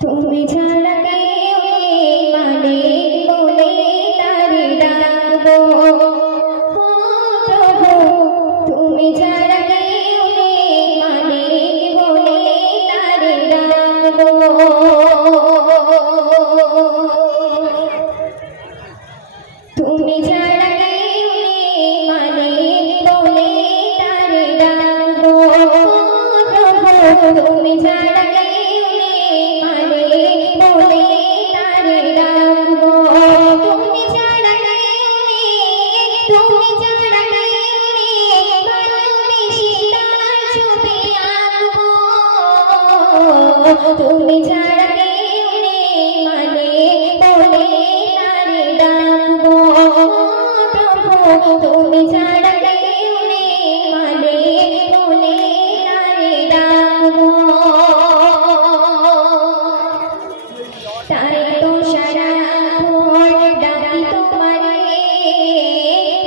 তুমি ছাড়া কেউ নেই মালিক বলে তারে ডাকবো। ও প্রভু তুমি ছাড়া কেউ নেই মালিক বলে তারে ডাকবো। তুমি ছাড়া কেউ নেই মালিক বলে তারে ডাকবো। প্রভু তুমি ছাড়া কেউ নেই মালিক বলে তারে ডাকবো। তুমি ছাড়া কেউ নেই, তুমি ছাড়া কেউ নেই, ভালোবেসে তার ছবি আঁকবো। তুমি ছাড়া কেউ নেই মালিক বলে তারে ডাকবো। প্রভু তুমি ছাড়া কেউ নেই মালিক বলে তারে ডাকবো। তাই তো সারাক্ষণ ডাকি তোমারে,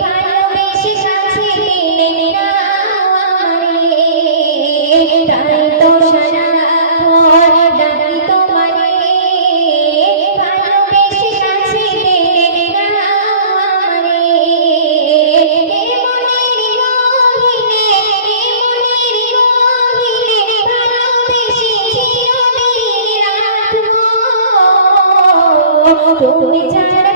ভালোবেসে কাছে টেনে নাও আমারে। তাই তো সারাক্ষণ ডাকি তোমারে, ভালোবেসে কাছে টেনে নাও আমারে। এ মনের গহীনে, এ মনের গহীনে ভালোবেসে চিরদিন রাখবো। তুমি ছাড়া